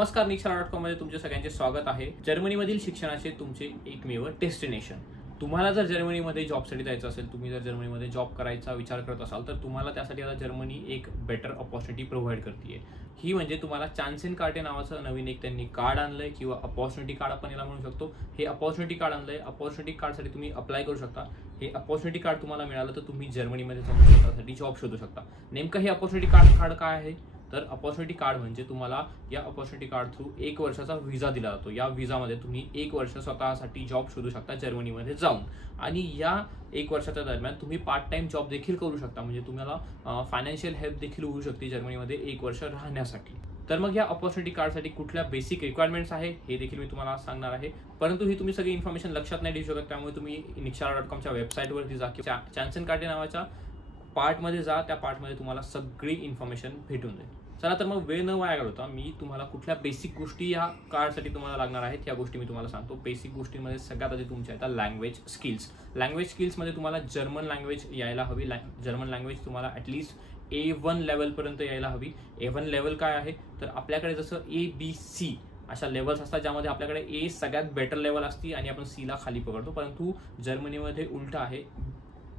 नमस्कार, निक्षाला.com मध्ये तुमचे सगळ्यांचे स्वागत आहे। जर्मनीमधील शिक्षणाचे तुमचे एकमेव डेस्टिनेशन। तुम्हाला जर जर्मनीमध्ये जॉबसाठी जायचं असेल, तुम्ही जर जर्मनीमध्ये जॉब करायचा विचार करत असाल तर तुम्हाला त्यासाठी आता जर्मनी एक बेटर अपॉर्च्युनिटी प्रोव्हाइड करते। ही म्हणजे तुम्हाला चान्स इन कार्टे नावाचं नवीन एक त्यांनी कार्ड आणलंय किंवा अपॉर्च्युनिटी कार्ड आपण याला म्हणू शकतो। हे अपॉर्च्युनिटी कार्ड आणलंय। अपॉर्च्युनिटी कार्डसाठी तुम्ही अप्लाय करू शकता। हे अपॉर्च्युनिटी कार्ड तुम्हाला मिळालं तर तुम्ही जर्मनीमध्ये जाऊन स्वतःसाठी जॉब शोधू शकता। नेमकं हे अपॉर्च्युनिटी कार्ड काय आहे? तर अपॉर्च्युनिटी कार्ड म्हणजे तुम्हाला या अपॉर्च्युनिटी कार्ड थ्रू 1 वर्षाचा व्हिसा दिला जातो। या व्हिसामध्ये तुम्ही 1 वर्ष स्वतःसाठी जॉब शोधू शकता जर्मनीमध्ये जाऊन, आणि या 1 वर्षाच्या दरम्यान तुम्ही पार्ट टाइम जॉब देखील करू शकता। म्हणजे तुम्हाला फायनान्शियल हेल्प देखील होऊ शकते जर्मनीमध्ये 1 वर्ष राहण्यासाठी। तर मग या अपॉर्च्युनिटी कार्डसाठी कुठल्या बेसिक रिक्वायरमेंट्स आहे हे देखील मी तुम्हाला सांगणार आहे। परंतु ही तुम्ही सगळी इन्फॉर्मेशन लक्षात नाही ठेवू शकत, त्यामुळे तुम्ही निक्षाला.comच्या वेबसाईटवरती जा किंवा चान्स इन कार्टे नावाच्या पार्टमध्ये जा। त्या पार्टमध्ये तुम्हाला सगळी इन्फॉर्मेशन भेटून जाईल। चला तर मग वेळ न वाया घालवता मी तुम्हाला कुठल्या बेसिक गोष्टी या कार्डसाठी तुम्हाला लागणार आहेत या गोष्टी मी तुम्हाला सांगतो। बेसिक गोष्टींमध्ये सगळ्यात आधी तुमच्या येतात लँग्वेज स्किल्स। लँग्वेज स्किल्समध्ये तुम्हाला जर्मन लँग्वेज यायला हवी। जर्मन लँग्वेज तुम्हाला ॲटलिस्ट A1 लेवलपर्यंत यायला हवी। A1 लेवल काय आहे तर आपल्याकडे जसं ABC अशा लेवल्स असतात, ज्यामध्ये आपल्याकडे A सगळ्यात बेटर लेवल असते आणि आपण C ला खाली पकडतो, परंतु जर्मनीमध्ये उलट आहे।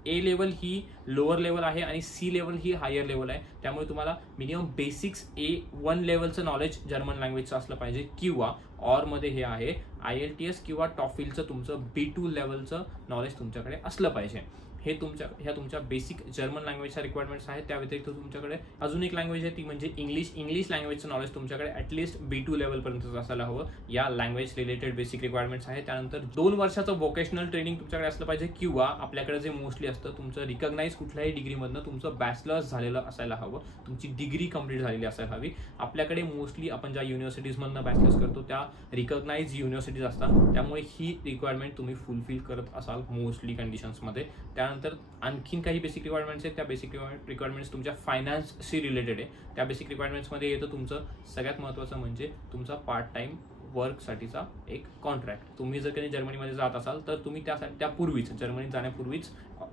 A लेवल ही लोअर लेवल आहे आणि C लेवल ही हायर लेवल आहे। त्यामुळे तुम्हाला मिनिमम बेसिक्स A1 लेवलचं नॉलेज जर्मन लँग्वेजचं असलं पाहिजे, किंवा ऑर मध्ये हे आहे IELTS किंवा टॉफिलचं तुमचं B2 लेवलचं नॉलेज तुमच्याकडे असलं पाहिजे। हे तुमच्या बेसिक जर्मन लँग्वेजच्या रिक्वायरमेंट्स आहेत। त्या व्यतिरिक्त तुमच्याकडे अजून एक लँग्वेज आहे ती म्हणजे इंग्लिश लँग्वेजचं नॉलेज तुमच्याकडे ॲटलिस्ट B2 लेवलपर्यंत असायला हवं। या लँग्वेज रिलेटेड बेसिक रिक्वायरमेंट्स आहेत। त्यानंतर 2 वर्षाचं व्होकेशनल ट्रेनिंग तुमच्याकडे असलं पाहिजे, किंवा आपल्याकडे जे मोस्टली असतं तुमचं रिकॉग्नाइज कुठल्याही डिग्रीमधनं तुमचं बॅचलर्स झालेलं असायला हवं, तुमची डिग्री कंप्लीट झालेली असायला हवी। आपल्याकडे मोस्टली आपण ज्या युनिव्हर्सिटीजमधनं बॅचलर्स करतो त्या रिकॉग्नाइज युनिव्हर्सिटीज असतात, त्यामुळे ही रिक्वायरमेंट तुम्ही फुलफिल करत असाल मोस्टली कंडिशन्समध्ये। त्यानंतर आणखीन काही बेसिक रिक्वायरमेंट्स आहेत। त्या बेसिक रिक्वायरमेंट्स तुमच्या फायनान्सशी रिलेटेड आहे। त्या बेसिक रिक्वायरमेंट्समध्ये येतं तुमचं सगळ्यात महत्त्वाचं म्हणजे तुमचा पार्ट टाइम वर्कसाठीचा एक कॉन्ट्रॅक्ट। तुम्ही जर कधी जर्मनीमध्ये जात असाल तर तुम्ही त्यापूर्वीच जर्मनीत जाण्यापूर्वीच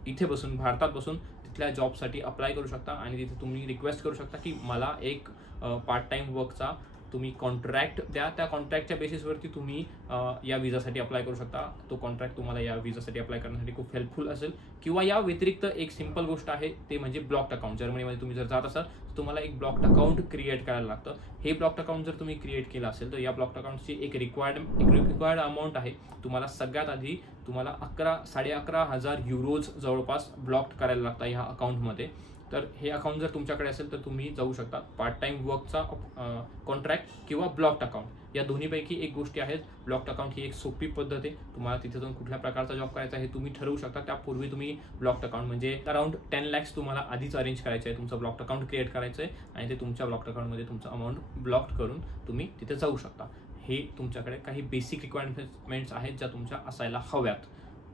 इथे बसून भारतात बसून तिथल्या जॉबसाठी अप्लाय करू शकता आणि तिथे तुम्ही रिक्वेस्ट करू शकता की मला एक पार्ट टाइम वर्कचा तुम्ही कॉन्ट्रॅक्ट द्या। त्या कॉन्ट्रॅक्टच्या बेसिसवरती तुम्ही या विजासाठी अप्लाय करू शकता। तो कॉन्ट्रॅक्ट तुम्हाला या विजासाठी अप्लाय करण्यासाठी खूप हेल्पफुल असेल। किंवा या व्यतिरिक्त एक सिंपल गोष्ट आहे ते म्हणजे ब्लॉक्ड अकाउंट। जर्मनीमध्ये तुम्ही जर जात असाल तर तुम्हाला एक ब्लॉक्ड अकाउंट क्रिएट करायला लागतं। हे ब्लॉक्ड अकाउंट जर तुम्ही क्रिएट केलं असेल तर या ब्लॉक्ड अकाउंटची एक रिक्वायर्ड अमाऊंट आहे। तुम्हाला सगळ्यात आधी तुम्हाला 11,500 युरोज जवळपास ब्लॉक्ड करायला लागतं ह्या अकाउंटमध्ये। तर हे अकाउंट जर तुमच्याकडे असेल तर तुम्ही जाऊ शकता। पार्ट टाइम वर्कचा कॉन्ट्रॅक्ट किंवा ब्लॉक्ड अकाउंट या दोन्हीपैकी एक गोष्टी आहेत। ब्लॉक्ड अकाउंट ही एक सोपी पद्धत आहे। तुम्हाला तिथे जाऊन कुठल्या प्रकारचा जॉब करायचा हे तुम्ही ठरवू शकता। त्यापूर्वी तुम्ही ब्लॉक्ड अकाउंट म्हणजे अराउंड 10 lakhs तुम्हाला आधीच अरेंज करायचं आहे। तुमचं ब्लॉक्ड अकाउंट क्रिएट करायचं आहे आणि ते तुमच्या ब्लॉक्ड अकाउंटमध्ये तुमचं अमाऊंट ब्लॉक्ड करून तुम्ही तिथे जाऊ शकता। हे तुमच्याकडे काही बेसिक रिक्वायरमेंट्स आहेत ज्या तुमच्या असायला हव्यात।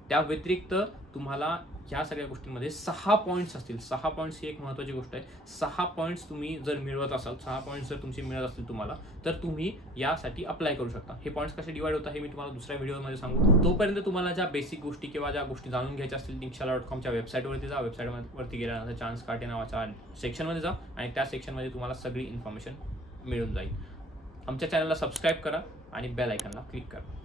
त्या व्यतिरिक्त तुम्हाला ह्या सगळ्या गोष्टींमध्ये 6 पॉईंट्स असतील। 6 पॉईंट्स ही एक महत्त्वाची गोष्ट आहे। 6 पॉईंट्स तुम्ही जर मिळवत असाल, 6 पॉईंट्स जर तुमचे मिळत असतील तुम्हाला, तर तुम्ही यासाठी अप्लाय करू शकता। हे पॉईंट्स कसे डिवाइड होतात हे मी तुम्हाला दुसऱ्या व्हिडिओमध्ये सांगू। तोपर्यंत तुम्हाला ज्या बेसिक गोष्टी किंवा ज्या गोष्टी जाणून घ्यायच्या असतील निक्षाला.comच्या वेबसाईटवरती जा। वेबसाईटवरती गेल्यानंतर चान्स कार्टे नावाच्या सेक्शनमध्ये जा आणि त्या सेक्शनमध्ये तुम्हाला सगळी इन्फॉर्मेशन मिळून जाईल। आमच्या चॅनलला सबस्क्राईब करा आणि बेल आयकॉनला क्लिक करा।